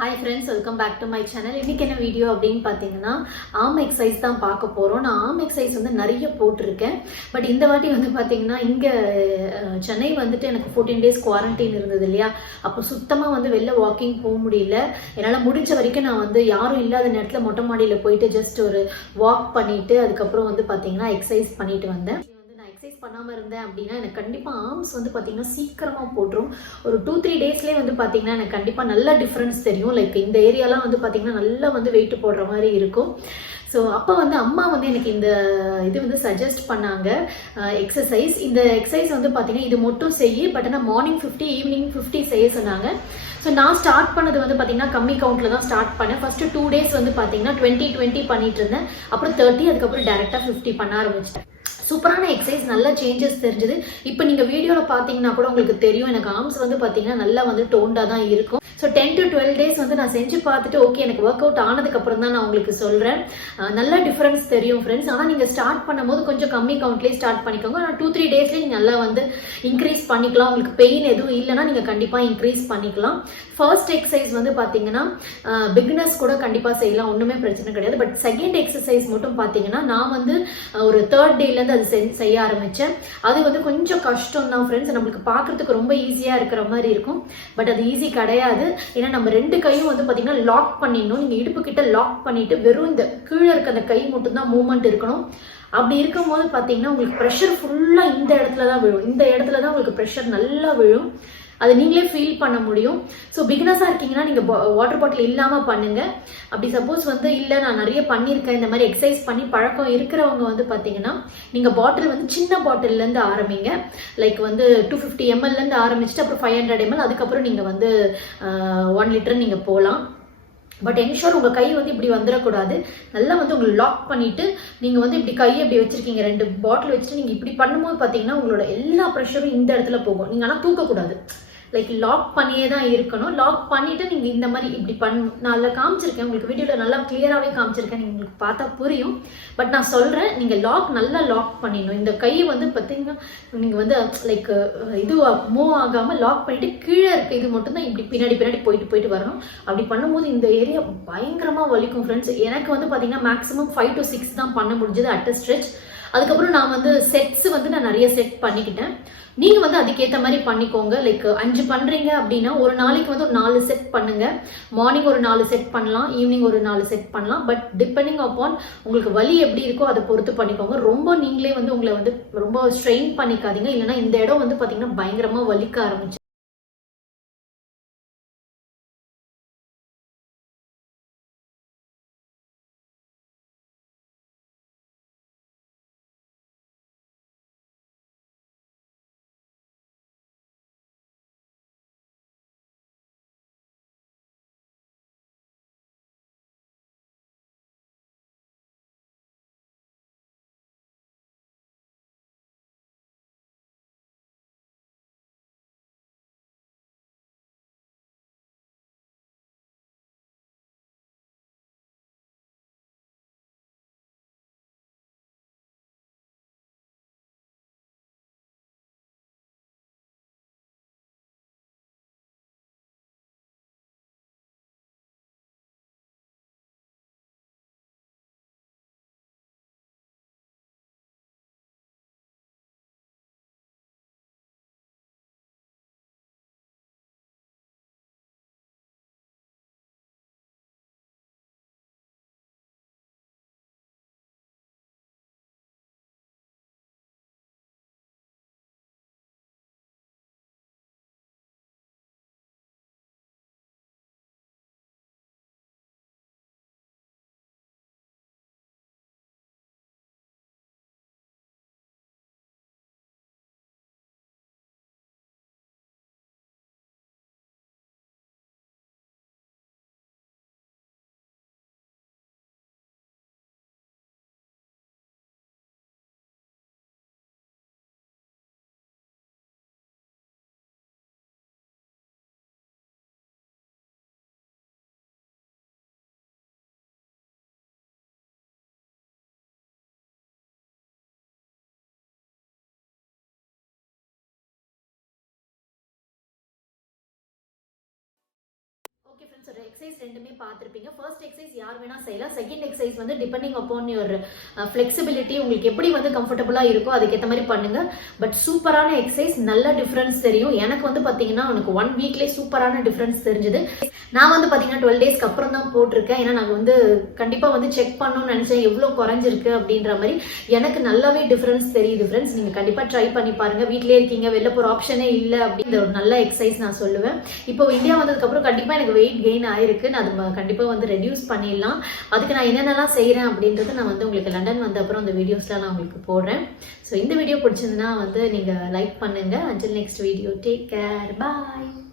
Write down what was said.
Hi friends, welcome back to my channel. இன்னைக்கு என்ன video அப்படின்னு பார்த்தீங்கன்னா ஆர்ம் எக்ஸசைஸ் தான் பார்க்க போகிறோம். நான் ஆர்ம் எக்ஸசைஸ் வந்து நிறைய போட்டிருக்கேன். பட் இந்த வாட்டி வந்து பார்த்தீங்கன்னா இங்கே சென்னை வந்துட்டு எனக்கு 14 days குவாரண்டைன் இருந்தது இல்லையா, அப்போ சுத்தமாக வந்து வெளில வாக்கிங் போக முடியல. என்னால் முடிஞ்ச வரைக்கும் நான் வந்து யாரும் இல்லாத நேரத்தில் மொட்டை மாடியில் போயிட்டு ஜஸ்ட் ஒரு வாக் பண்ணிவிட்டு அதுக்கப்புறம் வந்து பார்த்தீங்கன்னா எக்ஸசைஸ் பண்ணிட்டு வந்தேன். எக்ஸசைஸ் பண்ணாமல் இருந்தேன் அப்படின்னா எனக்கு கண்டிப்பாக ஆர்ம்ஸ் வந்து பார்த்தீங்கன்னா சீக்கிரமாக போட்டுரும். ஒரு 2-3 டேஸ்லேயே வந்து பார்த்தீங்கன்னா எனக்கு கண்டிப்பாக நல்ல டிஃப்ரென்ஸ் தெரியும். லைக் இந்த ஏரியாலாம் வந்து பார்த்தீங்கன்னா நல்லா வந்து வெயிட் போடுற மாதிரி இருக்கும். ஸோ அப்போ வந்து அம்மா வந்து எனக்கு இந்த இது வந்து சஜஸ்ட் பண்ணாங்க எக்ஸசைஸ். இந்த எக்ஸசைஸ் வந்து பார்த்தீங்கன்னா இது மட்டும் செய்யு, பட் ஆனால் மார்னிங் 50 ஈவினிங் 50 செய்ய சொன்னாங்க. ஸோ நான் ஸ்டார்ட் பண்ணது வந்து பார்த்தீங்கன்னா கம்மி கவுண்ட்டில் தான் ஸ்டார்ட் பண்ணேன். ஃபஸ்ட்டு 2 days வந்து பார்த்தீங்கன்னா 20 பண்ணிட்டு இருந்தேன், அப்புறம் 30, அதுக்கப்புறம் டேரெக்டாக 50 பண்ண ஆரம்பிச்சிட்டேன். சூப்பரான எக்ஸசைஸ், நல்ல சேஞ்சஸ் தெரிஞ்சுது. இப்போ நீங்கள் வீடியோவில் பார்த்தீங்கன்னா கூட உங்களுக்கு தெரியும், எனக்கு ஆர்ம்ஸ் வந்து பார்த்தீங்கன்னா நல்லா வந்து டோண்டாக தான் இருக்கும். ஸோ 10 to 12 days வந்து நான் செஞ்சு பார்த்துட்டு ஓகே எனக்கு ஒர்க் அவுட் ஆனதுக்கப்புறம் தான் நான் உங்களுக்கு சொல்கிறேன். நல்ல டிஃப்ரென்ஸ் தெரியும் ஃப்ரெண்ட்ஸ். ஆனால் நீங்கள் ஸ்டார்ட் பண்ணும்போது கொஞ்சம் கம்மி கவுண்ட்லேயே ஸ்டார்ட் பண்ணிக்கோங்க. ஆனால் 2-3 daysலேயே நீங்கள் நல்லா வந்து இன்க்ரீஸ் பண்ணிக்கலாம். உங்களுக்கு பெயின் எதுவும் இல்லைன்னா நீங்கள் கண்டிப்பாக இன்க்ரீஸ் பண்ணிக்கலாம். ஃபர்ஸ்ட் எக்ஸசைஸ் வந்து பார்த்தீங்கன்னா பிகினர்ஸ் கூட கண்டிப்பாக செய்யலாம், ஒன்றுமே பிரச்சனை கிடையாது. பட் செகண்ட் எக்ஸசைஸ் மட்டும் பார்த்தீங்கன்னா நான் வந்து ஒரு 3rd டேலேருந்து அது செய்ய ஆரம்பித்தேன். அது வந்து கொஞ்சம் கஷ்டம் தான் ஃப்ரெண்ட்ஸ். நம்மளுக்கு பார்க்குறதுக்கு ரொம்ப ஈஸியாக இருக்கிற மாதிரி இருக்கும், பட் அது ஈஸி கிடையாது. ஏன்னா நம்ம 2 கையும் வந்து பார்த்தீங்கன்னா லாக் பண்ணிடணும். நீங்கள் இடுப்பு கிட்ட லாக் பண்ணிட்டு வெறும் இந்த கீழே இருக்க அந்த கை மட்டும்தான் மூவ்மெண்ட் இருக்கணும். அப்படி இருக்கும்போது பார்த்தீங்கன்னா உங்களுக்கு ப்ரெஷர் ஃபுல்லாக இந்த இடத்துல தான் விழும். இந்த இடத்துல தான் உங்களுக்கு ப்ரெஷர் நல்லா விழும். அதை நீங்களே ஃபீல் பண்ண முடியும். ஸோ பிகினர்ஸாக இருக்கீங்கன்னா நீங்கள் வாட்டர் பாட்டில் இல்லாமல் பண்ணுங்கள். அப்படி சப்போஸ் வந்து இல்லை நான் நிறைய பண்ணியிருக்கேன், இந்த மாதிரி எக்ஸசைஸ் பண்ணி பழக்கம் இருக்கிறவங்க வந்து பார்த்தீங்கன்னா நீங்கள் பாட்டில் வந்து சின்ன பாட்டில்லேருந்து ஆரம்பிங்க. லைக் வந்து 250 ml ஆரம்பிச்சுட்டு அப்புறம் 500 ml, அதுக்கப்புறம் நீங்கள் வந்து 1 liter நீங்கள் போகலாம். பட் என்ஷோர் உங்கள் கை வந்து இப்படி வந்துடக்கூடாது. நல்லா வந்து உங்களை லாக் பண்ணிவிட்டு நீங்கள் வந்து இப்படி கையை இப்படி வச்சுருக்கீங்க, 2 பாட்டில் வச்சுட்டு நீங்கள் இப்படி பண்ணும்போது பார்த்தீங்கன்னா உங்களோட எல்லா ப்ரெஷரும் இந்த இடத்துல போகும். நீங்கள் ஆனால் தூக்கக்கூடாது, லைக் லாக் பண்ணியே தான் இருக்கணும். லாக் பண்ணிவிட்டு நீங்கள் இந்த மாதிரி இப்படி நான் அதில் காமிச்சிருக்கேன், உங்களுக்கு வீடியோவில் நல்லா கிளியராகவே காமிச்சிருக்கேன், நீங்கள் உங்களுக்கு பார்த்தா புரியும். பட் நான் சொல்கிறேன், நீங்கள் நல்லா லாக் பண்ணிடணும். இந்த கையை வந்து பார்த்தீங்கன்னா நீங்கள் வந்து லைக் இது மூவ் ஆகாமல் லாக் பண்ணிவிட்டு கீழே இருக்க இது மட்டும்தான் இப்படி பின்னாடி போயிட்டு வரணும். அப்படி பண்ணும்போது இந்த ஏரியா பயங்கரமாக வலிக்கும் ஃப்ரெண்ட்ஸ். எனக்கு வந்து பார்த்தீங்கன்னா மேக்ஸிமம் 5 to 6 தான் பண்ண முடிஞ்சது அட் அ ஸ்ட்ரெச். அதுக்கப்புறம் நான் வந்து செட்ஸ் வந்து நான் நிறைய செட் பண்ணிக்கிட்டேன். நீங்கள் வந்து அதுக்கேற்ற மாதிரி பண்ணிக்கோங்க. லைக் 5 பண்ணுறீங்க அப்படின்னா ஒரு நாளைக்கு வந்து ஒரு 4 செட் பண்ணுங்க. மார்னிங் ஒரு 4 செட் பண்ணலாம், ஈவினிங் ஒரு 4 செட் பண்ணலாம். பட் டிபெண்டிங் அப்பான் உங்களுக்கு வலி எப்படி இருக்கோ அதை பொறுத்து பண்ணிக்கோங்க. ரொம்ப நீங்களே வந்து உங்களை வந்து ரொம்ப ஸ்ட்ரெயின் பண்ணிக்காதீங்க, இல்லைன்னா இந்த இடம் வந்து பார்த்தீங்கன்னா பயங்கரமாக வலிக்க ஆரம்பிச்சு. எக்ஸசைஸ் ரெண்டுமே பார்த்துருப்பீங்க. ஃபர்ஸ்ட் எக்ஸசைஸ் யார் வேணா செய்யலாம். செகண்ட் எக்ஸசைஸ் வந்து டிபெண்டிங் அப்பான் யுவர் ஃப்ளெக்சிபிலிட்டி, உங்களுக்கு எப்படி வந்து கம்ஃபர்டபுளாக இருக்கோ அதுக்கேற்ற மாதிரி பண்ணுங்க. பட் சூப்பரான எக்ஸசைஸ், நல்ல டிஃப்ரென்ஸ் தெரியும். எனக்கு வந்து பார்த்தீங்கன்னா எனக்கு 1 வீக்லேயே சூப்பரான டிஃப்ரென்ஸ் தெரிஞ்சுது. நான் வந்து பார்த்தீங்கன்னா 12 டேஸ்க்கு அப்புறம் தான் போட்டிருக்கேன். ஏன்னா நாங்கள் வந்து கண்டிப்பாக வந்து செக் பண்ணணும்னு நினச்சேன் எவ்வளோ குறைஞ்சிருக்கு அப்படின்ற மாதிரி. எனக்கு நல்லாவே டிஃப்ரென்ஸ் தெரியுது ஃப்ரெண்ட்ஸ். நீங்கள் கண்டிப்பாக ட்ரை பண்ணி பாருங்கள். வீட்டிலே இருக்கீங்க, வெளில போகிற ஆப்ஷனே இல்லை அப்படின்ற ஒரு நல்ல எக்ஸசைஸ் நான் சொல்லுவேன். இப்போ இந்தியா வந்ததுக்கப்புறம் கண்டிப்பாக எனக்கு வெயிட் கெயின் ஆயிருக்கு. நான் அது கண்டிப்பாக வந்து ரெடியூஸ் பண்ணிடலாம். அதுக்கு நான் என்னென்னலாம் செய்கிறேன் அப்படின்றது நான் வந்து உங்களுக்கு லண்டன் வந்த அப்புறம் அந்த வீடியோஸ்லாம் நான் உங்களுக்கு போடுறேன். ஸோ இந்த வீடியோ பிடிச்சிருந்ததுன்னா வந்து நீங்கள் லைக் பண்ணுங்கள். until next video, take care, bye.